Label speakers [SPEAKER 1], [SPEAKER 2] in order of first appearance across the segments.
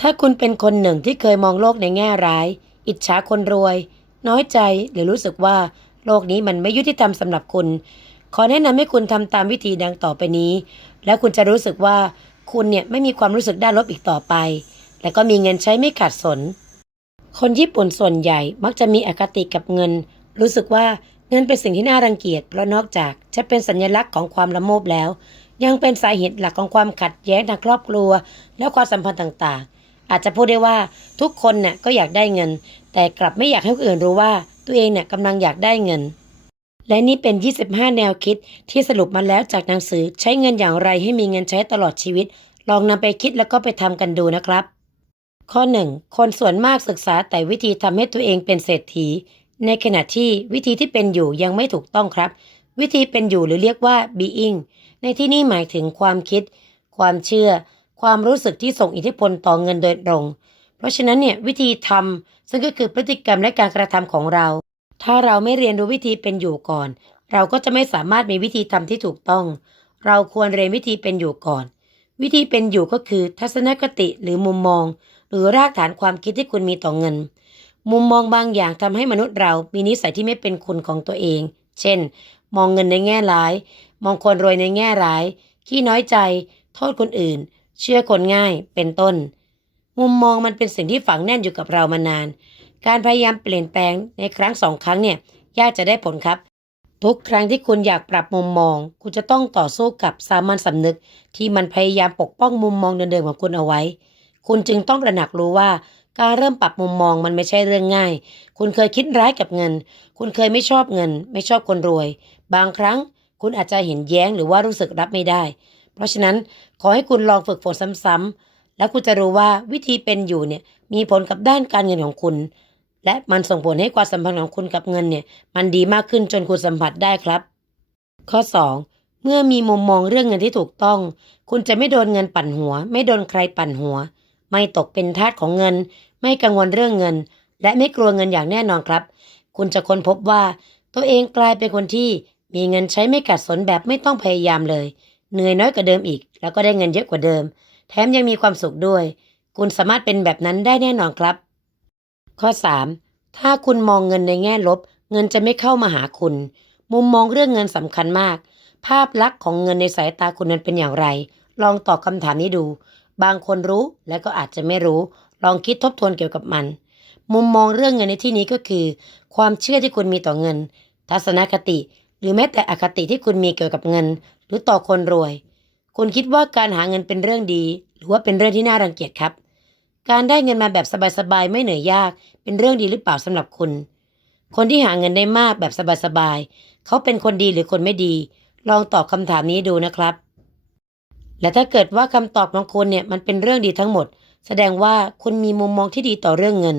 [SPEAKER 1] ถ้าคุณเป็นคนหนึ่งที่เคยมองโลกในแง่ร้าย อิจฉาคนรวย น้อยใจหรือรู้สึกว่า โลกนี้มันไม่ยุติธรรมสำหรับคุณ ขอแนะนำให้คุณทำตามวิธีดังต่อไปนี้ แล้วคุณจะรู้สึกว่าคุณเนี่ยไม่มีความรู้สึกด้านลบอีกต่อไป และก็มีเงินใช้ไม่ขาดสน คนญี่ปุ่นส่วนใหญ่มักจะมีอคติกับเงิน รู้สึกว่าเงินเป็นสิ่งที่น่ารังเกียจเพราะนอกจากจะเป็นสัญลักษณ์ของความละโมบแล้ว ยังเป็นสาเหตุหลักของความขัดแย้งทางครอบครัว และความสัมพันธ์ต่างๆ อาจจะพูดได้ว่าทุกคนน่ะก็อยากได้เงิน แต่กลับไม่อยากให้คนอื่นรู้ว่าตัวเองเนี่ยกำลังอยากได้เงิน และนี่เป็น 25 แนวคิดที่สรุปมาแล้วจากหนังสือใช้เงินอย่างไรให้มีเงินใช้ตลอดชีวิต ลองนำไปคิดแล้วก็ไปทำกันดูนะครับ ข้อ 1. คนส่วนมากศึกษาแต่วิธีทำให้ตัวเองเป็นเศรษฐี ในขณะที่วิธีที่เป็นอยู่ยังไม่ถูกต้องครับ วิธีเป็นอยู่หรือเรียกว่า being ในที่นี้หมายถึงความคิด ความเชื่อ ความรู้สึกที่ส่งอิทธิพลต่อเงินโดยตรง เพราะฉะนั้นเนี่ยวิธีทำซึ่งก็คือพฤติกรรมและการกระทำของเรา ถ้าเราไม่เรียนรู้วิธีเป็นอยู่ก่อน เราก็จะไม่สามารถมีวิธีทำที่ถูกต้อง เราควรเรียนวิธีเป็นอยู่ก่อน วิธีเป็นอยู่ก็คือทัศนคติหรือมุมมอง หรือรากฐานความคิดที่คุณมีต่อเงิน มุมมองบางอย่างทำให้มนุษย์เรามีนิสัยที่ไม่เป็นคุณของตัวเอง เช่น มองเงินในแง่ร้าย มองคนรวยในแง่ร้ายขี้น้อยใจ โทษคนอื่น เชื่อคนง่ายเป็นต้น มุมมองมันเป็นสิ่งที่ฝังแน่นอยู่กับเรามานาน การพยายามเปลี่ยนแปลงในครั้งสองครั้งเนี่ยยากจะได้ผลครับ ทุกครั้งที่คุณอยากปรับมุมมอง คุณจะต้องต่อสู้กับสามัญสำนึก ที่มันพยายามปกป้องมุมมองเดิมๆของคุณเอาไว้ คุณจึงต้องระหนักรู้ว่าการเริ่มปรับมุมมองมันไม่ใช่เรื่องง่าย คุณเคยคิดร้ายกับเงิน คุณเคยไม่ชอบเงิน ไม่ชอบคนรวย บางครั้งคุณอาจจะเห็นแย้งหรือว่ารู้สึกรับไม่ได้ เพราะฉะนั้นขอให้คุณลองฝึกฝนซ้ำๆแล้วคุณจะรู้ว่าวิธีเป็นอยู่เนี่ยมีผลกับด้านการเงินของคุณ และมันส่งผลให้ความสัมพันธ์ของคุณกับเงินเนี่ยมันดีมากขึ้นจนคุณสัมผัสได้ครับ ข้อ 2. เมื่อมีมุมมองเรื่องเงินที่ถูกต้อง คุณจะไม่โดนเงินปั่นหัว ไม่โดนใครปั่นหัว ไม่ตกเป็นทาสของเงิน ไม่กังวลเรื่องเงิน และไม่กลัวเงินอย่างแน่นอนครับ คุณจะค้นพบว่า ตัวเองกลายเป็นคนที่มีเงินใช้ไม่กัดสนแบบไม่ต้องพยายามเลย เหนื่อยน้อยกว่าเดิมอีก แล้วก็ได้เงินเยอะกว่าเดิม แถมยังมีความสุขด้วย คุณสามารถเป็นแบบนั้นได้แน่นอนครับ ข้อ 3. ถ้าคุณมองเงินในแง่ลบ เงินจะไม่เข้ามาหาคุณ มุมมองเรื่องเงินสำคัญมาก ภาพลักษณ์ของเงินในสายตาคุณนั้นเป็นอย่างไร ลองตอบคำถามนี้ดู บางคนรู้และก็อาจจะไม่รู้ ลองคิดทบทวนเกี่ยวกับมัน มุมมองเรื่องเงินในที่นี้ก็คือ ความเชื่อที่คุณมีต่อเงิน ทัศนคติหรือแม้แต่อคติที่คุณมีเกี่ยวกับเงิน หรือต่อคนรวย คุณคิดว่าการหาเงินเป็นเรื่องดี หรือว่าเป็นเรื่องที่น่ารังเกียจครับ การได้เงินมาแบบสบายๆไม่เหนื่อยยาก เป็นเรื่องดีหรือเปล่าสำหรับคุณ คนที่หาเงินได้มากแบบสบายๆเขาเป็นคนดีหรือคนไม่ดี ลองตอบคำถามนี้ดูนะครับ และถ้าเกิดว่าคำตอบของคุณเนี่ยมันเป็นเรื่องดีทั้งหมด แสดงว่าคุณมีมุมมองที่ดีต่อเรื่องเงิน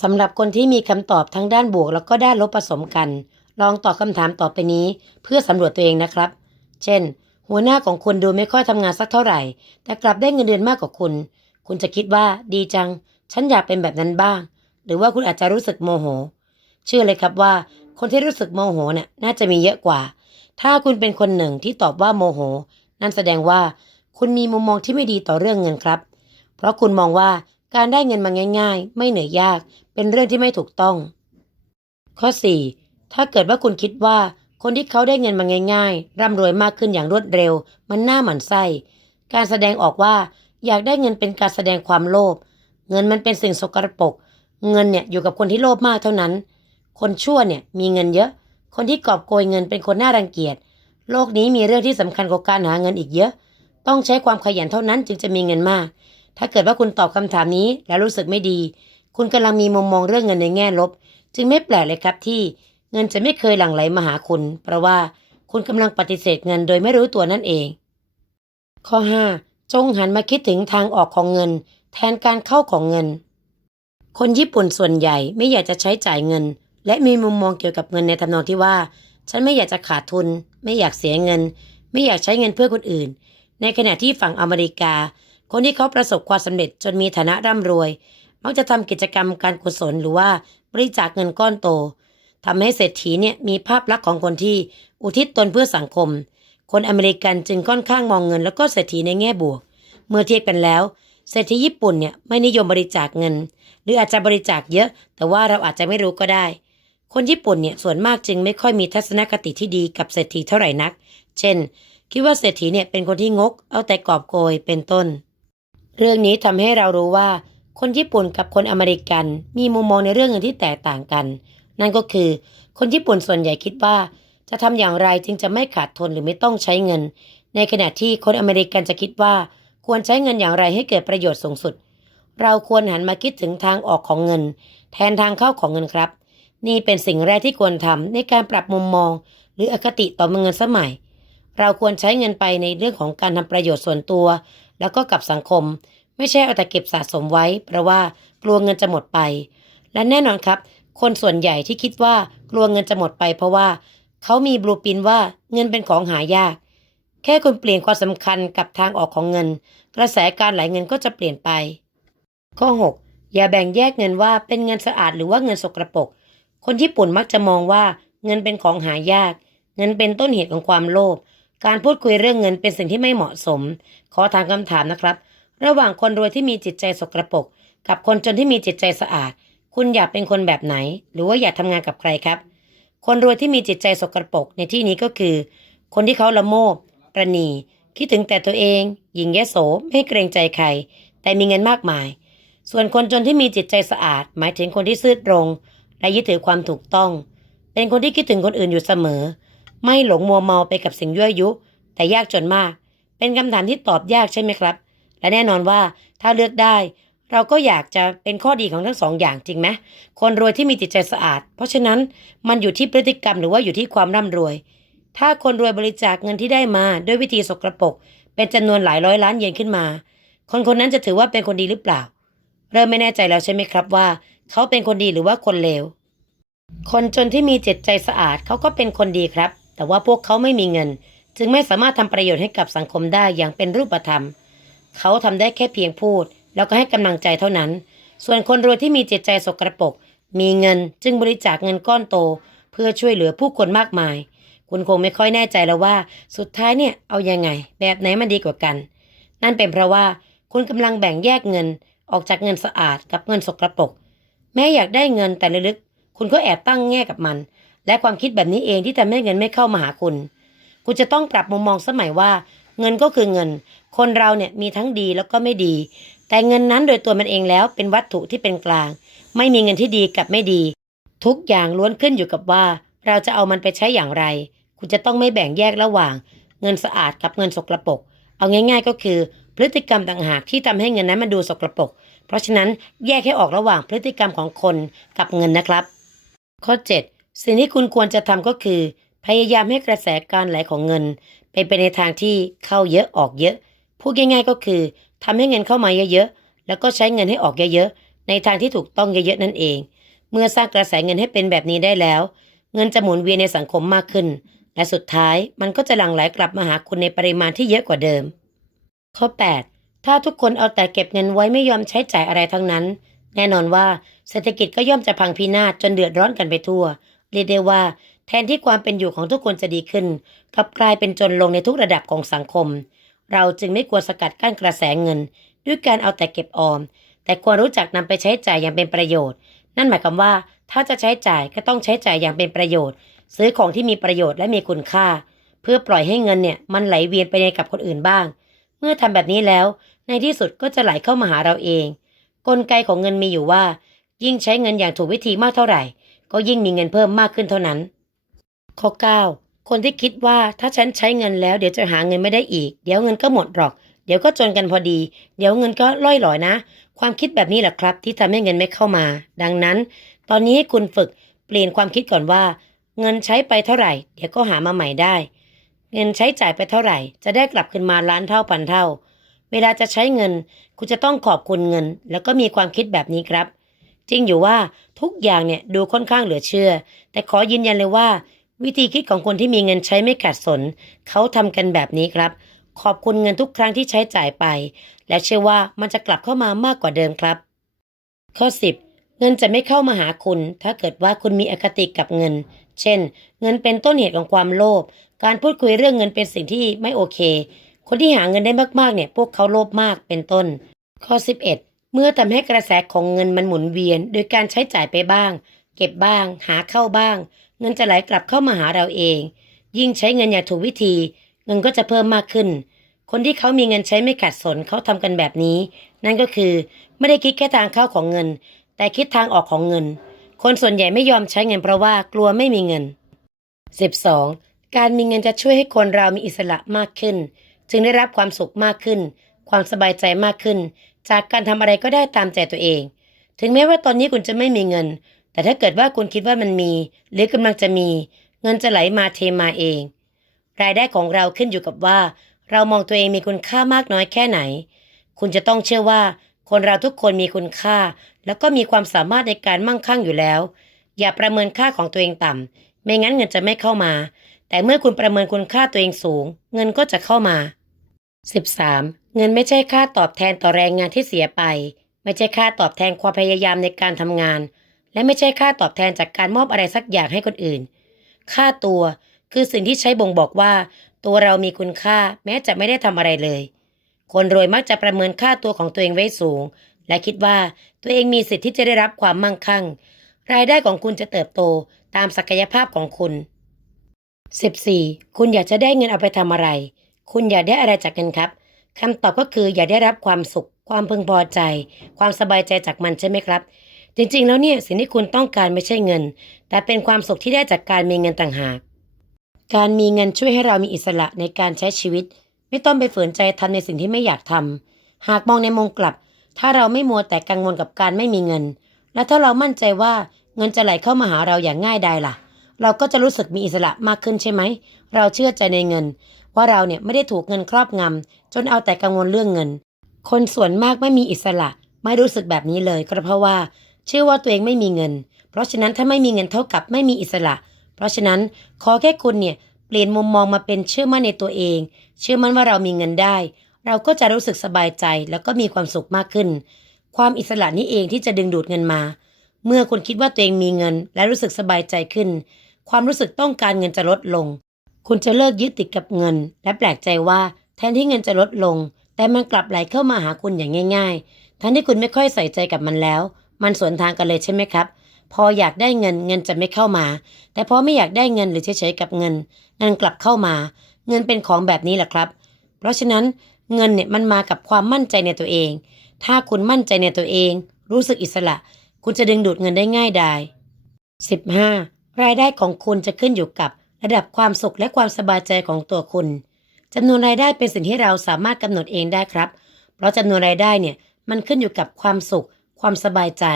[SPEAKER 1] สำหรับคนที่มีคำตอบทั้งด้านบวกแล้วก็ด้านลบผสมกัน ลองตอบคำถามต่อไปนี้เพื่อสำรวจตัวเองนะครับ เช่น หัวหน้าของคุณดูไม่ค่อยทำงานสักเท่าไหร่ แต่กลับได้เงินเดือนมากกว่าคุณ คุณจะคิดว่าดีจัง ฉันอยากเป็นแบบนั้นบ้าง หรือว่าคุณอาจจะรู้สึกโมโห เชื่อเลยครับว่า คนที่รู้สึกโมโหเนี่ยน่าจะมีเยอะกว่า ถ้าคุณเป็นคนหนึ่งที่ตอบว่าโมโห นั่นแสดงว่า คุณมีมุมมองที่ไม่ดีต่อเรื่องเงินครับ เพราะคุณมองว่าการได้เงินมาง่าย ๆ ไม่เหนื่อยยาก เป็นเรื่องที่ไม่ถูกต้อง ข้อ 4. ถ้าเกิดว่าคุณคิดว่า คนที่เขาได้เงินมาง่ายๆ ร่ำรวยมากขึ้นอย่างรวดเร็ว มันน่าหมั่นไส้ การแสดงออกว่าอยากได้เงินเป็นการแสดงความโลภ เงินมันเป็นสิ่งสกรปรก เงินเนี่ยอยู่กับคนที่โลภมากเท่านั้น คนชั่วเนี่ยมีเงินเยอะ คนที่กอบโกยเงินเป็นคนน่ารังเกียจ โลกนี้มีเรื่องที่สำคัญกว่าการหาเงินอีกเยอะ ต้องใช้ความขยันเท่านั้นจึงจะมีเงินมาก ถ้าเกิดว่าคุณตอบคำถามนี้แล้วรู้สึกไม่ดี คุณกำลังมีมุมมองเรื่องเงินในแง่ลบ จึงไม่แปลกเลยครับที่ เงินจะไม่เคยหลั่งไหลมาหาคุณ เพราะว่าคุณกำลังปฏิเสธเงินโดยไม่รู้ตัวนั่นเอง ข้อ 5. จงหันมาคิดถึงทางออกของเงิน แทนการเข้าของเงิน คนญี่ปุ่นส่วนใหญ่ไม่อยากจะใช้จ่ายเงิน และมีมุมมองเกี่ยวกับเงินในทำนองที่ว่า ฉันไม่อยากจะขาดทุน ไม่อยากเสียเงิน ไม่อยากใช้เงินเพื่อคนอื่น ในขณะที่ฝั่งอเมริกา คนที่เขาประสบความสำเร็จจนมีฐานะร่ำรวย มักจะทำกิจกรรมการกุศลหรือว่าบริจาคเงินก้อนโต ทำให้เศรษฐีเนี่ยมีภาพลักษณ์ของคนที่อุทิศตนเพื่อสังคม คนอเมริกันจึงค่อนข้างมองเงิน แล้วก็เศรษฐีในแง่บวก เมื่อเทียบกันแล้วเศรษฐีญี่ปุ่นเนี่ยไม่นิยมบริจาคเงิน หรืออาจจะบริจาคเยอะ แต่ว่าเราอาจจะไม่รู้ก็ได้ คนญี่ปุ่นเนี่ยส่วนมากจึงไม่ค่อยมีทัศนคติที่ดีกับเศรษฐีเท่าไหร่นัก เช่น คิดว่าเศรษฐีเนี่ยเป็นคนที่งก เอาแต่กอบโกยเป็นต้น เรื่องนี้ทำให้เรารู้ว่า คนญี่ปุ่นกับคนอเมริกันมีมุมมองในเรื่องเงินที่แตกต่างกัน นั่นก็คือ คนญี่ปุ่นส่วนใหญ่คิดว่า จะทำอย่างไรจึงจะไม่ขาดทุนหรือไม่ต้องใช้เงิน ในขณะที่คนอเมริกันจะคิดว่า ควรใช้เงินอย่างไรให้เกิดประโยชน์สูงสุด เราควรหันมาคิดถึงทางออกของเงิน แทนทางเข้าของเงินครับ นี่เป็นสิ่งแรกที่ควรทำในการปรับมุมมอง หรืออคติต่อเงินสมัย เราควรใช้เงินไปในเรื่องของการทำประโยชน์ส่วนตัว แล้วก็กับสังคม ไม่ใช่เอาแต่เก็บสะสมไว้ เพราะว่ากลัวเงินจะหมดไป และแน่นอนครับ คนส่วนใหญ่ที่คิดว่ากลัวเงินจะหมดไปเพราะว่า เขามีบลูปินว่าเงินเป็นของหายาก แค่คุณเปลี่ยนความสำคัญกับทางออกของเงิน กระแสการไหลเงินก็จะเปลี่ยนไป ข้อ 6 อย่าแบ่งแยกเงินว่าเป็นเงินสะอาดหรือว่าเงินสกรปรกคนญี่ปุ่นมักจะมองว่าเงินเป็นของหายาก เงินเป็นต้นเหตุของความโลภการพูดคุยเรื่องเงินเป็นสิ่งที่ไม่เหมาะสม ขอถามคำถามนะครับ ระหว่างคนรวยที่มีจิตใจสกรปรกกับคนจนที่มีจิตใจสะอาด คุณอยากเป็นคนแบบไหน หรือว่าอยากทำงานกับใครครับ คนรวยที่มีจิตใจสกรปรกในที่นี้ก็คือ คนที่เขาละโมบ ประนีคิดถึงแต่ตัวเอง หญิงแยโสไม่เกรงใจใคร แต่มีเงินมากมาย ส่วนคนจนที่มีจิตใจสะอาด หมายถึงคนที่ซื่อตรง และยึดถือความถูกต้อง เป็นคนที่คิดถึงคนอื่นอยู่เสมอ ไม่หลงมัวเมาไปกับสิ่งยั่วยุ แต่ยากจนมาก เป็นคำถามที่ตอบยากใช่ไหมครับ และแน่นอนว่าถ้าเลือกได้ เราก็อยากจะเป็นข้อดีของทั้งสองอย่างจริงไหมคนรวยที่มีจิตใจสะอาด เพราะฉะนั้นมันอยู่ที่พฤติกรรมหรือว่าอยู่ที่ความร่ำรวย ถ้าคนรวยบริจาคเงินที่ได้มาด้วยวิธีสกรปรกเป็นจำนวนหลายร้อยล้านเยนขึ้นมา คนคนนั้นจะถือว่าเป็นคนดีหรือเปล่า เริ่มไม่แน่ใจแล้วใช่ไหมครับว่า เขาเป็นคนดีหรือว่าคนเลว คนจนที่มีจิตใจสะอาดเขาก็เป็นคนดีครับ แต่ว่าพวกเขาไม่มีเงิน จึงไม่สามารถทำประโยชน์ให้กับสังคมได้อย่างเป็นรูปธรรม เขาทำได้แค่เพียงพูด แล้วก็ให้กำลังใจเท่านั้น ส่วนคนรวยที่มีจิตใจสกรปรกมีเงินจึงบริจาคเงินก้อนโต เพื่อช่วยเหลือผู้คนมากมาย คุณคงไม่ค่อยแน่ใจแล้วว่า สุดท้ายเนี่ยเอายังไง แบบไหนมันดีกว่ากัน นั่นเป็นเพราะว่าคุณกำลังแบ่งแยกเงินออกจากเงินสะอาดกับเงินสกรปรกแม้อยากได้เงินแต่ลึกๆคุณก็แอบตั้งแง่กับมัน และความคิดแบบนี้เองที่ทำให้เงินไม่เข้ามาหาคุณ คุณจะต้องปรับมุมมองสมัยว่า เงินก็คือเงิน คนเราเนี่ยมีทั้งดีแล้วก็ไม่ดี แต่เงินนั้นโดยตัวมันเองแล้วเป็นวัตถุที่เป็นกลาง ไม่มีเงินที่ดีกับไม่ดี ทุกอย่างล้วนขึ้นอยู่กับว่า เราจะเอามันไปใช้อย่างไร คุณจะต้องไม่แบ่งแยกระหว่าง เงินสะอาดกับเงินสกรปรกเอาง่าย ๆ ก็คือ พฤติกรรมต่างหากที่ทำให้เงินนั้นมันดูสกรปรกเพราะฉะนั้นแยกให้ออกระหว่างพฤติกรรมของคนกับเงินนะครับ ข้อ 7 สิ่งที่คุณควรจะทำก็คือ พยายามให้กระแสการไหลของเงินเป็นไปในทางที่เข้าเยอะออกเยอะ พูดง่ายๆก็คือทำให้เงินเข้ามาเยอะๆ แล้วก็ใช้เงินให้ออกเยอะๆ ในทางที่ถูกต้องเยอะๆนั่นเอง เมื่อสร้างกระแสเงินให้เป็นแบบนี้ได้แล้ว เงินจะหมุนเวียนในสังคมมากขึ้น และสุดท้ายมันก็จะหลั่งไหลกลับมาหาคุณในปริมาณที่เยอะกว่าเดิม ข้อ 8 ถ้าทุกคนเอาแต่เก็บเงินไว้ไม่ยอมใช้จ่ายอะไรทั้งนั้น แน่นอนว่าเศรษฐกิจก็ย่อมจะพังพินาศจนเดือดร้อนกันไปทั่ว เรียกได้ว่า แทนที่ความเป็นอยู่ของทุกคนจะดีขึ้นกลับกลายเป็นจนลงในทุกระดับของสังคม เราจึงไม่ควรสกัดกั้นกระแสเงิน ด้วยการเอาแต่เก็บออม แต่ควรรู้จักนำไปใช้จ่ายอย่างเป็นประโยชน์ นั่นหมายความว่าถ้าจะใช้จ่ายก็ต้องใช้จ่ายอย่างเป็นประโยชน์ ซื้อของที่มีประโยชน์และมีคุณค่า เพื่อปล่อยให้เงินเนี่ยมันไหลเวียนไปในกับคนอื่นบ้าง เมื่อทำแบบนี้แล้ว ในที่สุดก็จะไหลเข้ามาหาเราเอง กลไกของเงินมีอยู่ว่า ยิ่งใช้เงินอย่างถูกวิธีมากเท่าไหร่ ก็ยิ่งมีเงินเพิ่มมากขึ้นเท่านั้นข้อ9 คนที่คิดว่าถ้าฉันใช้เงินแล้วเดี๋ยวจะหาเงินไม่ได้อีก เดี๋ยวเงินก็หมดหรอก เดี๋ยวก็จนกันพอดี เดี๋ยวเงินก็ล่อยหลอยนะ ความคิดแบบนี้แหละครับ ที่ทำให้เงินไม่เข้ามา ดังนั้น ตอนนี้ให้คุณฝึกเปลี่ยนความคิดก่อนว่า เงินใช้ไปเท่าไหร่ เดี๋ยวก็หามาใหม่ได้ เงินใช้จ่ายไปเท่าไหร่ จะได้กลับคืนมาล้านเท่าพันเท่า เวลาจะใช้เงิน คุณจะต้องขอบคุณเงิน แล้วก็มีความคิดแบบนี้ครับ จริงอยู่ว่าทุกอย่างเนี่ยดูค่อนข้างเหลือเชื่อ แต่ขอยืนยันเลยว่า วิธีคิดของคนที่มีเงินใช้ไม่ขาดสน เขาทำกันแบบนี้ครับ ขอบคุณเงินทุกครั้งที่ใช้จ่ายไป และเชื่อว่ามันจะกลับเข้ามามากกว่าเดิมครับ ข้อ 10 เงินจะไม่เข้ามาหาคุณ ถ้าเกิดว่าคุณมีอคติกับเงิน เช่น เงินเป็นต้นเหตุของความโลภการพูดคุยเรื่องเงินเป็นสิ่งที่ไม่โอเค คนที่หาเงินได้มากๆเนี่ยพวกเขาโลภมากเป็นต้น ข้อ 11 เมื่อทำให้กระแสของเงินมันหมุนเวียน โดยการใช้จ่ายไปบ้าง เก็บบ้าง หาเข้าบ้าง เงินจะไหลกลับเข้ามาหาเราเอง ยิ่งใช้เงินอย่างถูกวิธี เงินก็จะเพิ่มมากขึ้น คนที่เขามีเงินใช้ไม่ขัดสนเขาทำกันแบบนี้ นั่นก็คือไม่ได้คิดแค่ทางเข้าของเงิน แต่คิดทางออกของเงิน คนส่วนใหญ่ไม่ยอมใช้เงินเพราะว่ากลัวไม่มีเงิน 12. การมีเงินจะช่วยให้คนเรามีอิสระมากขึ้น จึงได้รับความสุขมากขึ้น ความสบายใจมากขึ้น จากการทำอะไรก็ได้ตามใจตัวเอง ถึงแม้ว่าตอนนี้คุณจะไม่มีเงิน แต่ถ้าเกิดว่าคุณคิดว่ามันมี หรือกำลังจะมี เงินจะไหลมาเทมาเอง รายได้ของเราขึ้นอยู่กับว่า เรามองตัวเองมีคุณค่ามากน้อยแค่ไหน คุณจะต้องเชื่อว่า คนเราทุกคนมีคุณค่า แล้วก็มีความสามารถในการมั่งคั่งอยู่แล้ว อย่าประเมินค่าของตัวเองต่ำไม่งั้นเงินจะไม่เข้ามา แต่เมื่อคุณประเมินคุณค่าตัวเองสูง เงินก็จะเข้ามา 13. เงินไม่ใช่ค่าตอบแทนต่อแรงงานที่เสียไป ไม่ใช่ค่าตอบแทนความพยายามในการทำงาน และไม่ใช่ค่าตอบแทนจากการมอบอะไรสักอย่างให้คนอื่น ค่าตัวคือสิ่งที่ใช้บ่งบอกว่า ตัวเรามีคุณค่าแม้จะไม่ได้ทำอะไรเลย คนรวยมักจะประเมินค่าตัวของตัวเองไว้สูง และคิดว่าตัวเองมีสิทธิ์ที่จะได้รับความมั่งคั่ง รายได้ของคุณจะเติบโตตามศักยภาพของคุณ 14. คุณอยากจะได้เงินเอาไปทำอะไร คุณอยากได้อะไรจากเงินครับคำตอบก็คืออยากได้รับความสุข ความพึงพอใจ ความสบายใจจากมันใช่ไหมครับ จริงๆ แล้วเนี่ยสิ่งที่คุณต้องการไม่ใช่เงิน แต่เป็นความสุขที่ได้จากการมีเงินต่างหาก การมีเงินช่วยให้เรามีอิสระในการใช้ชีวิต ไม่ต้องไปฝืนใจทำในสิ่งที่ไม่อยากทำหากมองในมุมกลับ ถ้าเราไม่มัวแต่กังวลกับการไม่มีเงิน และถ้าเรามั่นใจว่าเงินจะไหลเข้ามาหาเราอย่างง่ายดายล่ะ เราก็จะรู้สึกมีอิสระมากขึ้นใช่ไหม เราเชื่อใจในเงิน ว่าเราเนี่ยไม่ได้ถูกเงินครอบงำจนเอาแต่กังวลเรื่องเงิน คนส่วนมากไม่มีอิสระไม่รู้สึกแบบนี้เลยก็เพราะว่า เชื่อว่าตัวเองไม่มีเงิน เพราะฉะนั้นถ้าไม่มีเงินเท่ากับไม่มีอิสระ เพราะฉะนั้นขอแค่คุณเนี่ยเปลี่ยนมุมมองมาเป็นเชื่อมั่นในตัวเอง เชื่อมั่นว่าเรามีเงินได้ เราก็จะรู้สึกสบายใจแล้วก็มีความสุขมากขึ้น ความอิสระนี้เองที่จะดึงดูดเงินมา เมื่อคุณคิดว่าตัวเองมีเงิน และรู้สึกสบายใจขึ้น ความรู้สึกต้องการเงินจะลดลง คุณจะเลิกยึดติดกับเงิน และแปลกใจว่า แทนที่เงินจะลดลง แต่มันกลับไหลเข้ามาหาคุณอย่างง่าย ๆ ทั้งที่คุณไม่ค่อยใส่ใจกับมันแล้ว มันสวนทางกันเลยใช่ไหมครับ พออยากได้เงินเงินจะไม่เข้ามา แต่พอไม่อยากได้เงินหรือเฉยๆกับเงิน เงินกลับเข้ามา เงินเป็นของแบบนี้แหละครับ เพราะฉะนั้นเงินเนี่ยมันมากับความมั่นใจในตัวเอง ถ้าคุณมั่นใจในตัวเอง รู้สึกอิสระ คุณจะดึงดูดเงินได้ง่ายดาย 15. รายได้ของคุณจะขึ้นอยู่กับระดับความสุขและความสบายใจของตัวคุณจำนวนรายได้เป็นสิ่งที่เราสามารถกำหนดเองได้ครับ เพราะจำนวนรายได้เนี่ยมันขึ้นอยู่กับความสุข ความสบายใจ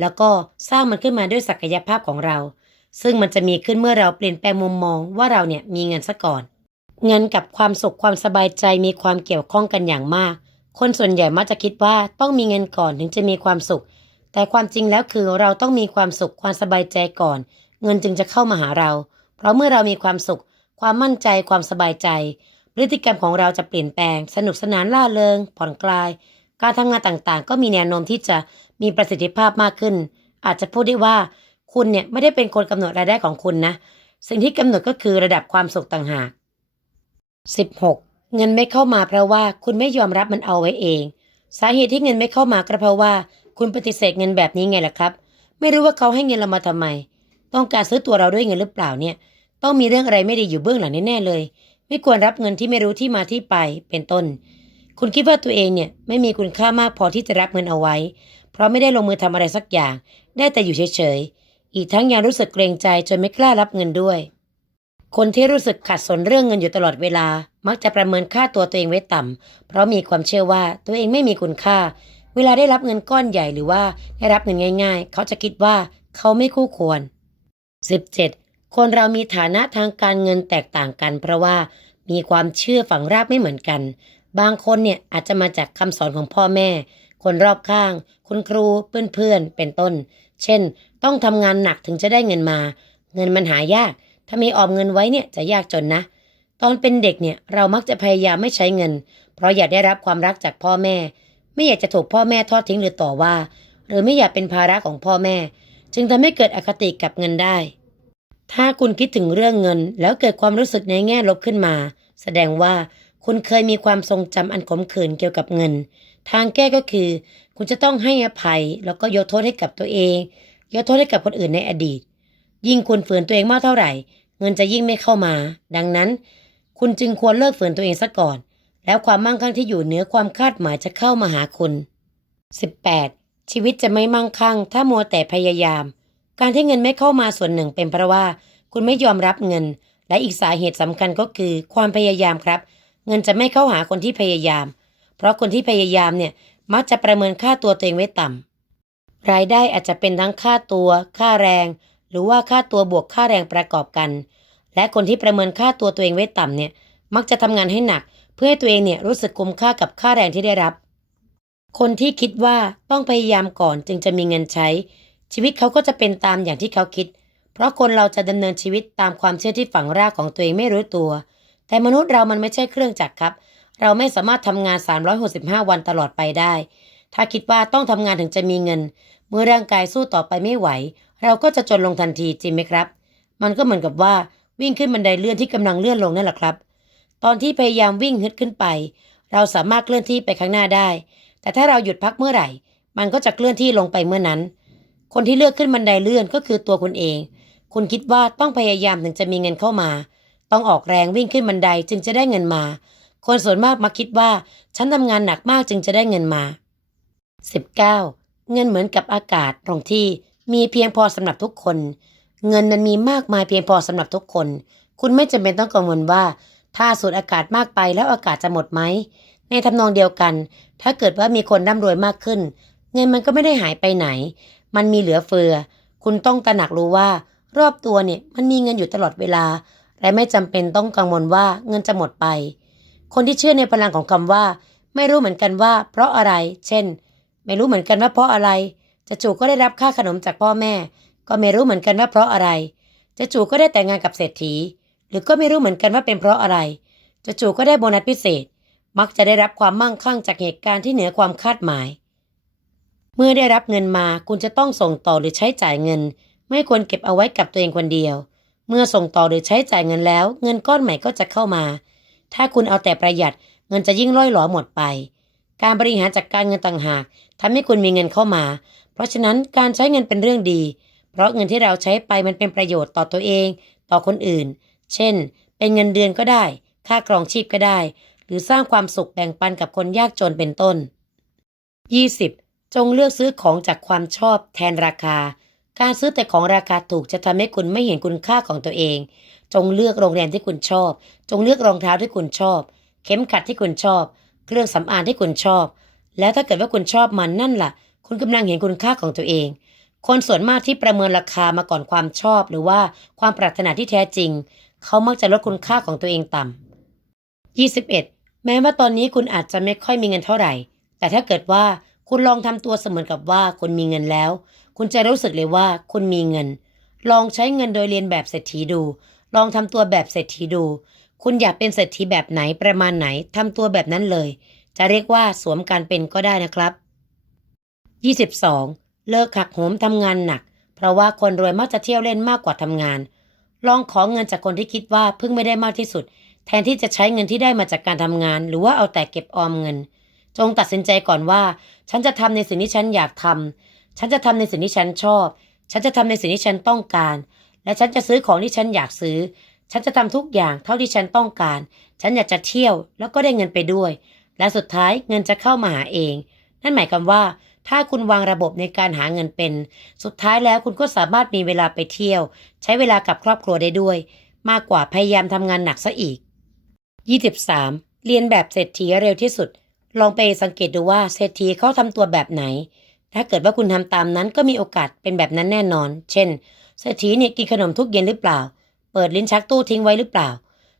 [SPEAKER 1] แล้วก็สร้างมันขึ้นมาด้วยศักยภาพของเรา ซึ่งมันจะมีขึ้นเมื่อเราเปลี่ยนแปลงมุมมองว่าเราเนี่ยมีเงินซะก่อน เงินกับความสุขความสบายใจมีความเกี่ยวข้องกันอย่างมาก คนส่วนใหญ่มักจะคิดว่าต้องมีเงินก่อนถึงจะมีความสุข แต่ความจริงแล้วคือเราต้องมีความสุขความสบายใจก่อน เงินจึงจะเข้ามาหาเรา เพราะเมื่อเรามีความสุข ความมั่นใจความสบายใจพฤติกรรมของเราจะเปลี่ยนแปลง สนุกสนานล่าเริงผ่อนคลาย การทำงานต่างๆ ก็มีแนวโน้มที่จะมีประสิทธิภาพมากขึ้น อาจจะพูดได้ว่าคุณเนี่ยไม่ได้เป็นคนกำหนดรายได้ของคุณนะ สิ่งที่กำหนดก็คือระดับความสุขต่างหาก 16. เงินไม่เข้ามาเพราะว่าคุณไม่ยอมรับมันเอาไว้เอง สาเหตุที่เงินไม่เข้ามาก็เพราะว่า คุณปฏิเสธเงินแบบนี้ไงล่ะครับ ไม่รู้ว่าเขาให้เงินเรามาทำไม ต้องการซื้อตัวเราด้วยเงินหรือเปล่าเนี่ย ต้องมีเรื่องอะไรไม่ดีอยู่เบื้องหลังแน่ๆเลย ไม่ควรรับเงินที่ไม่รู้ที่มาที่ไปเป็นต้น คุณคิดว่าตัวเองเนี่ยไม่มีคุณค่ามากพอที่จะรับเงินเอาไว้ เพราะไม่ได้ลงมือทำอะไรสักอย่าง ได้แต่อยู่เฉยๆ อีกทั้งยังรู้สึกเกรงใจจนไม่กล้ารับเงินด้วย คนที่รู้สึกขัดสนเรื่องเงินอยู่ตลอดเวลา มักจะประเมินค่าตัวตัวเองไว้ต่ำเพราะมีความเชื่อว่าตัวเองไม่มีคุณค่า เวลาได้รับเงินก้อนใหญ่หรือว่าได้รับเงินง่าย ๆ เขาจะคิดว่าเขาไม่คู่ควร 17. คนเรามีฐานะทางการเงินแตกต่างกัน เพราะว่ามีความเชื่อฝังรากไม่เหมือนกัน บางคนเนี่ยอาจจะมาจากคำสอนของพ่อแม่ คนรอบข้าง คุณครูเพื่อนๆ เป็นต้น เช่น ต้องทำงานหนักถึงจะได้เงินมา เงินมันหายาก ถ้ามีออมเงินไว้เนี่ยจะยากจนนะ ตอนเป็นเด็กเนี่ยเรามักจะพยายามไม่ใช้เงิน เพราะอยากได้รับความรักจากพ่อแม่ ไม่อยากจะถูกพ่อแม่ทอดทิ้งหรือต่อว่า หรือไม่อยากเป็นภาระของพ่อแม่ จึงทำให้เกิดอคติกับเงินได้ ถ้าคุณคิดถึงเรื่องเงิน แล้วเกิดความรู้สึกในแง่ลบขึ้นมา แสดงว่า คุณเคยมีความทรงจำอันขมขื่นเกี่ยวกับเงิน ทางแก้ก็คือ คุณจะต้องให้อภัย แล้วก็ยกโทษให้กับตัวเองยกโทษให้กับคนอื่นในอดีต ยิ่งคุณฝืนตัวเองมากเท่าไหร่ เงินจะยิ่งไม่เข้ามา ดังนั้น คุณจึงควรเลิกฝืนตัวเองซะก่อน แล้วความมั่งคั่งที่อยู่เหนือความคาดหมายจะเข้ามาหาคุณ 18. ชีวิตจะไม่มั่งคั่ง ถ้ามัวแต่พยายาม การที่เงินไม่เข้ามาส่วนหนึ่งเป็นเพราะว่า คุณไม่ยอมรับเงิน และอีกสาเหตุสำคัญก็คือ ความพยายามครับ เงินจะไม่เข้าหาคนที่พยายาม เพราะคนที่พยายามเนี่ยมักจะประเมินค่าตัวตัวเองไว้ต่ำ รายได้อาจจะเป็นทั้งค่าตัว ค่าแรง หรือว่าค่าตัวบวกค่าแรงประกอบกัน และคนที่ประเมินค่าตัวตัวเองไว้ต่ำเนี่ยมักจะทำงานให้หนัก เพื่อให้ตัวเองเนี่ยรู้สึกคุ้มค่ากับค่าแรงที่ได้รับ คนที่คิดว่าต้องพยายามก่อนจึงจะมีเงินใช้ ชีวิตเขาก็จะเป็นตามอย่างที่เขาคิด เพราะคนเราจะดำเนินชีวิตตามความเชื่อที่ฝังรากของตัวเองไม่รู้ตัว แต่มนุษย์เรามันไม่ใช่เครื่องจักรครับ เราไม่สามารถทำงาน 365 วันตลอดไปได้ ถ้าคิดว่าต้องทำงานถึงจะมีเงิน เมื่อร่างกายสู้ต่อไปไม่ไหว เราก็จะจนลงทันทีจริงไหมครับ มันก็เหมือนกับว่าวิ่งขึ้นบันไดเลื่อนที่กำลังเลื่อนลงนั่นแหละครับ ตอนที่พยายามวิ่งฮึดขึ้นไป เราสามารถเคลื่อนที่ไปข้างหน้าได้ แต่ถ้าเราหยุดพักเมื่อไหร่ มันก็จะเคลื่อนที่ลงไปเมื่อนั้น คนที่เลือกขึ้นบันไดเลื่อนก็คือตัวคุณเอง คุณคิดว่าต้องพยายามถึงจะมีเงินเข้ามา ต้องออกแรงวิ่งขึ้นบันไดจึงจะได้เงินมา คนส่วนมากมักคิดว่า ฉันทำงานหนักมากจึงจะได้เงินมา 19. เงินเหมือนกับอากาศตรงที่มีเพียงพอสำหรับทุกคน เงินนั้นมีมากมายเพียงพอสำหรับทุกคน คุณไม่จำเป็นต้องกังวลว่า ถ้าสูดอากาศมากไปแล้วอากาศจะหมดไหม ในทำนองเดียวกัน ถ้าเกิดว่ามีคนร่ำรวยมากขึ้น เงินมันก็ไม่ได้หายไปไหน มันมีเหลือเฟือ คุณต้องตระหนักรู้ว่า รอบตัวเนี่ยมันมีเงินอยู่ตลอดเวลา และไม่จำเป็นต้องกังวลว่าเงินจะหมดไป คนที่เชื่อในพลังของคำว่า ไม่รู้เหมือนกันว่า เพราะอะไร เช่น ไม่รู้เหมือนกันว่าเพราะอะไร จะจู่ก็ได้รับค่าขนมจากพ่อแม่ ก็ไม่รู้เหมือนกันว่าเพราะอะไร จะจู่ก็ได้แต่งงานกับเศรษฐี หรือก็ไม่รู้เหมือนกันว่าเป็นเพราะอะไร จะจู่ก็ได้โบนัสพิเศษ มักจะได้รับความมั่งคั่งจากเหตุการณ์ที่เหนือความคาดหมาย เมื่อได้รับเงินมาคุณจะต้องส่งต่อหรือใช้จ่ายเงิน ไม่ควรเก็บเอาไว้กับตัวเองคนเดียว เมื่อส่งต่อหรือใช้จ่ายเงินแล้ว เงินก้อนใหม่ก็จะเข้ามา ถ้าคุณเอาแต่ประหยัดเงินจะยิ่งล่อยหลอหมดไป การบริหารจัดการเงินต่างหากทำให้คุณมีเงินเข้ามา เพราะฉะนั้นการใช้เงินเป็นเรื่องดี เพราะเงินที่เราใช้ไปมันเป็นประโยชน์ต่อตัวเอง ต่อคนอื่น เช่น เป็นเงินเดือนก็ได้ ค่าครองชีพก็ได้ หรือสร้างความสุขแบ่งปันกับคนยากจนเป็นต้น 20. จงเลือกซื้อของจากความชอบแทนราคา การซื้อแต่ของราคาถูกจะทำให้คุณไม่เห็นคุณค่าของตัวเอง จงเลือกโรงแรมที่คุณชอบ จงเลือกรองเท้าที่คุณชอบ เข็มขัดที่คุณชอบ เครื่องสำอางที่คุณชอบ แล้วถ้าเกิดว่าคุณชอบมันนั่นล่ะ คุณกำลังเห็นคุณค่าของตัวเอง คนส่วนมากที่ประเมินราคามาก่อนความชอบ หรือว่าความปรารถนาที่แท้จริง เขามักจะลดคุณค่าของตัวเองต่ำ 21. แม้ว่าตอนนี้คุณอาจจะไม่ค่อยมีเงินเท่าไหร่ แต่ถ้าเกิดว่า คุณลองทำตัวเสมือนกับว่าคุณมีเงินแล้ว คุณจะรู้สึกเลยว่าคุณมีเงิน ลองใช้เงินโดยเรียนแบบเศรษฐีดู ลองทำตัวแบบเศรษฐีดู คุณอยากเป็นเศรษฐีแบบไหนประมาณไหนทำตัวแบบนั้นเลย จะเรียกว่าสวมการเป็นก็ได้นะครับ 22. เลิกขักโหมทำงานหนัก เพราะว่าคนรวยมักจะเที่ยวเล่นมากกว่าทำงาน ลองขอเงินจากคนที่คิดว่าเพึ่งไม่ได้มากที่สุด แทนที่จะใช้เงินที่ได้มาจากการทำงาน หรือว่าเอาแต่เก็บออมเงิน จงตัดสินใจก่อนว่า ฉันจะทำในสิ่งที่ฉันอยากทำฉันจะทำในสิ่งที่ฉันชอบ ฉันจะทำในสิ่งที่ฉันต้องการ และฉันจะซื้อของที่ฉันอยากซื้อ ฉันจะทำทุกอย่างเท่าที่ฉันต้องการ ฉันอยากจะเที่ยวแล้วก็ได้เงินไปด้วย และสุดท้ายเงินจะเข้ามาหาเอง นั่นหมายความว่า ถ้าคุณวางระบบในการหาเงินเป็น สุดท้ายแล้วคุณก็สามารถมีเวลาไปเที่ยว ใช้เวลากับครอบครัวได้ด้วย มากกว่าพยายามทำงานหนักซะอีก 23. เรียนแบบเศรษฐีเร็วที่สุด ลองไปสังเกตดูว่าเศรษฐีเขาทำตัวแบบไหน ถ้าเกิดว่าคุณทำตามนั้นก็มีโอกาสเป็นแบบนั้นแน่นอน เช่น เศรษฐีเนี่ยกินขนมทุกเย็นหรือเปล่า เปิดลิ้นชักตู้ทิ้งไว้หรือเปล่า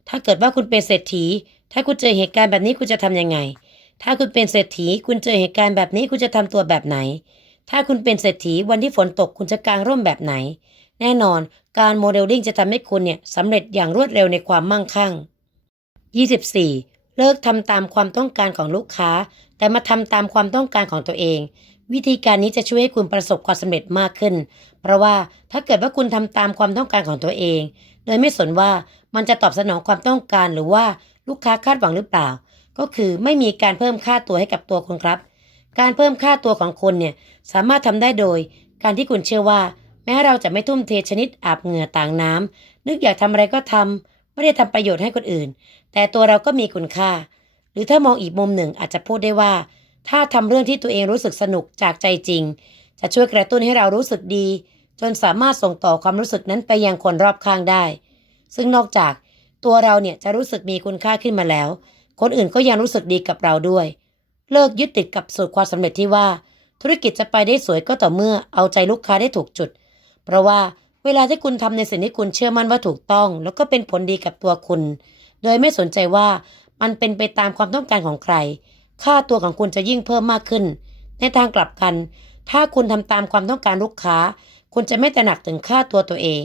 [SPEAKER 1] ถ้าเกิดว่าคุณเป็นเศรษฐี ถ้าคุณเจอเหตุการณ์แบบนี้คุณจะทำยังไง ถ้าคุณเป็นเศรษฐี คุณเจอเหตุการณ์แบบนี้คุณจะทำตัวแบบไหน ถ้าคุณเป็นเศรษฐีวันที่ฝนตกคุณจะกางร่มแบบไหน แน่นอน การโมเดลลิ่งจะทำให้คุณเนี่ยสำเร็จอย่างรวดเร็วในความมั่งคั่ง 24. เลิกทำตามความต้องการของลูกค้า แต่มาทำตามความต้องการของตัวเอง วิธีการนี้จะช่วยให้คุณประสบความสำเร็จมากขึ้น เพราะว่าถ้าเกิดว่าคุณทำตามความต้องการของตัวเอง โดยไม่สนว่ามันจะตอบสนองความต้องการหรือว่าลูกค้าคาดหวังหรือเปล่า ก็คือไม่มีการเพิ่มค่าตัวให้กับตัวคุณครับ การเพิ่มค่าตัวของคุณเนี่ยสามารถทำได้โดย การที่คุณเชื่อว่า แม้เราจะไม่ทุ่มเทชนิดอาบเหงื่อต่างน้ำนึกอยากทำอะไรก็ทำ ไม่ได้ทำประโยชน์ให้คนอื่น แต่ตัวเราก็มีคุณค่า หรือถ้ามองอีกมุมหนึ่งอาจจะพูดได้ว่า ถ้าทำเรื่องที่ตัวเองรู้สึกสนุกจากใจจริง จะช่วยกระตุ้นให้เรารู้สึกดี จนสามารถส่งต่อความรู้สึกนั้นไปยังคนรอบข้างได้ ซึ่งนอกจากตัวเราเนี่ยจะรู้สึกมีคุณค่าขึ้นมาแล้ว คนอื่นก็ยังรู้สึกดีกับเราด้วย เลิกยึดติดกับสูตรความสำเร็จที่ว่า ธุรกิจจะไปได้สวยก็ต่อเมื่อเอาใจลูกค้าได้ถูกจุด เพราะว่า เวลาที่คุณทำในสิ่งที่คุณเชื่อมั่นว่าถูกต้อง แล้วก็เป็นผลดีกับตัวคุณ โดยไม่สนใจว่ามันเป็นไปตามความต้องการของใคร ค่าตัวของคุณจะยิ่งเพิ่มมากขึ้น ในทางกลับกัน ถ้าคุณทำตามความต้องการลูกค้า คุณจะไม่ตระหนักถึงค่าตัวตัวเอง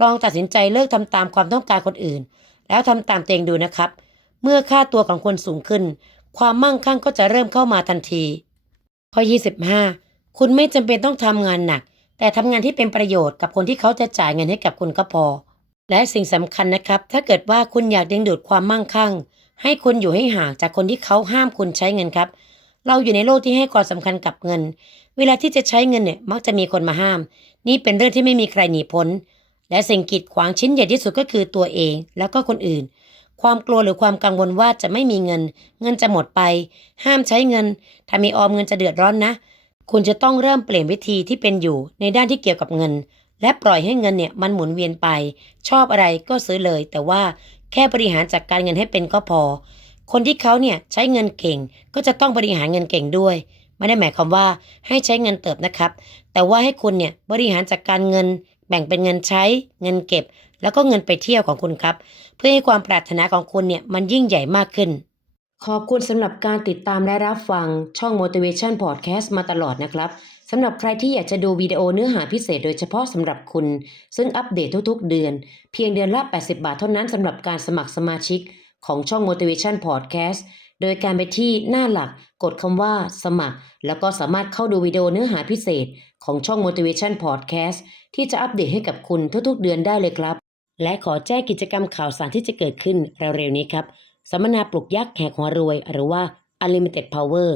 [SPEAKER 1] ลองตัดสินใจเลิกทำตามความต้องการคนอื่น แล้วทำตามตัวเองดูนะครับ เมื่อค่าตัวของคุณสูงขึ้น ความมั่งคั่งก็จะเริ่มเข้ามาทันทีข้อ25 คุณไม่จำเป็นต้องทำงานหนัก แต่ทำงานที่เป็นประโยชน์กับคนที่เขาจะจ่ายเงินให้กับคุณก็พอ และสิ่งสำคัญนะครับ ถ้าเกิดว่าคุณอยากดึงดูดความมั่งคั่ง ให้คุณอยู่ให้ห่างจากคนที่เขาห้ามคุณใช้เงินครับ เราอยู่ในโลกที่ให้ความสำคัญกับเงิน เวลาที่จะใช้เงินเนี่ยมักจะมีคนมาห้าม นี่เป็นเรื่องที่ไม่มีใครหนีพ้น และสิ่งกีดขวางชิ้นใหญ่ที่สุดก็คือตัวเอง แล้วก็คนอื่นความกลัวหรือความกังวลว่าจะไม่มีเงิน เงินจะหมดไป ห้ามใช้เงิน ถ้ามีออมเงินจะเดือดร้อนนะ คุณจะต้องเริ่มเปลี่ยนวิธีที่เป็นอยู่ในด้านที่เกี่ยวกับเงิน และปล่อยให้เงินเนี่ยมันหมุนเวียนไป ชอบอะไรก็ซื้อเลย แต่ว่าแค่บริหารจัดการเงินให้เป็นก็พอ คนที่เขาเนี่ยใช้เงินเก่งก็จะต้องบริหารเงินเก่งด้วย ไม่ได้หมายความว่าให้ใช้เงินเติบนะครับ แต่ว่าให้คุณเนี่ยบริหารจัดการเงิน แบ่งเป็นเงินใช้ เงินเก็บ แล้วก็เงินไปเที่ยวของคุณครับ เพื่อให้ความปรารถนาของคุณเนี่ยมันยิ่งใหญ่มากขึ้น ขอบคุณสำหรับการติดตามและรับฟังช่อง Motivation Podcast มาตลอดนะครับสำหรับใครที่อยากจะดูวิดีโอเนื้อหาพิเศษโดยเฉพาะสำหรับคุณ ซึ่งอัปเดตทุกๆ เดือน เพียงเดือนละ 80 บาทเท่านั้นสำหรับการสมัครสมาชิกของช่อง Motivation Podcast โดยการไปที่หน้าหลักกดคำว่าสมัคร แล้วก็สามารถเข้าดูวิดีโอเนื้อหาพิเศษของช่อง Motivation Podcast ที่จะอัปเดตให้กับคุณทุกๆ เดือนได้เลยครับ และขอแจ้งกิจกรรมข่าวสารที่จะเกิดขึ้นเร็วๆนี้ครับ สัมมนาปลุกยักษ์แหกหัวรวย หรือว่า Unlimited Power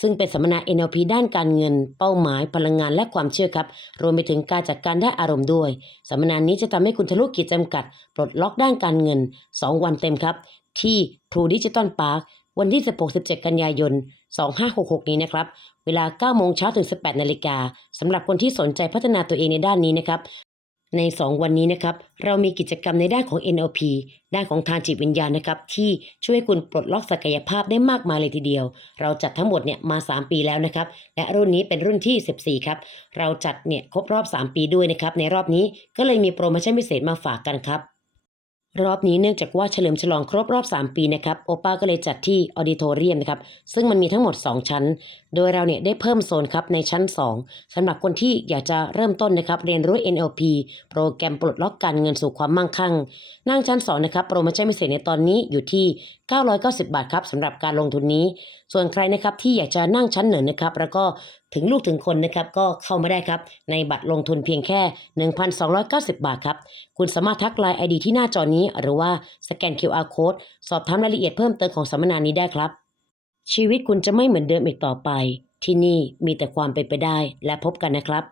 [SPEAKER 1] ซึ่งเป็นสัมมนา NLP ด้านการเงิน เป้าหมาย พลังงานและความเชื่อครับ รวมไปถึงการจัดการได้อารมณ์ด้วย สัมมนานี้จะทำให้คุณทะลุขีดจำกัด ปลดล็อกด้านการเงิน 2 วันเต็มครับ ที่ True Digital Park วันที่ 16-17 กันยายน 2566 นี้นะครับ เวลา 9 โมงเช้าถึง 18 นาฬิกาสำหรับคนที่สนใจพัฒนาตัวเองในด้านนี้นะครับ ใน 2 วันนี้นะครับ เรามีกิจกรรมในด้านของ NLP ด้านของทางจิตวิญญาณนะครับ ที่ช่วยคุณปลดล็อกศักยภาพได้มากมายเลยทีเดียว เราจัดทั้งหมดเนี่ยมา 3 ปีแล้วนะครับ และรุ่นนี้เป็นรุ่นที่ 14 ครับ เราจัดเนี่ยครบรอบ 3 ปีด้วยนะครับ ในรอบนี้ก็เลยมีโปรโมชั่นพิเศษมาฝากกันครับ รอบนี้เนื่องจากว่าเฉลิมฉลองครบรอบ 3 ปีนะครับโอป้าก็เลยจัดที่ออดิโทเรียมนะครับซึ่งมันมีทั้งหมด 2 ชั้น โดยเราเนี่ยได้เพิ่มโซนครับในชั้น 2สำหรับคนที่อยากจะเริ่มต้นนะครับเรียนรู้ NLP โปรแกรมปลดล็อกการเงินสู่ความมั่งคั่ง นั่งชั้น 2 นะครับโปรโมชั่นพิเศษในตอนนี้อยู่ที่ 990 บาทครับสำหรับการลงทุนนี้ ส่วนใครนะครับที่อยากจะนั่งชั้นเหนือนะครับแล้วก็ถึงลูกถึงคนนะครับก็เข้ามาได้ครับในบัตรลงทุนเพียงแค่ 1,290 บาทครับ คุณสามารถทักไลน์ไอดีที่หน้าจอนี้ หรือว่าสแกน QR Code สอบถามรายละเอียดเพิ่มเติมของสัมมนานี้ได้ครับ ชีวิตคุณจะไม่เหมือนเดิมอีกต่อไป ที่นี่มีแต่ความเป็นไปได้และพบกันนะครับ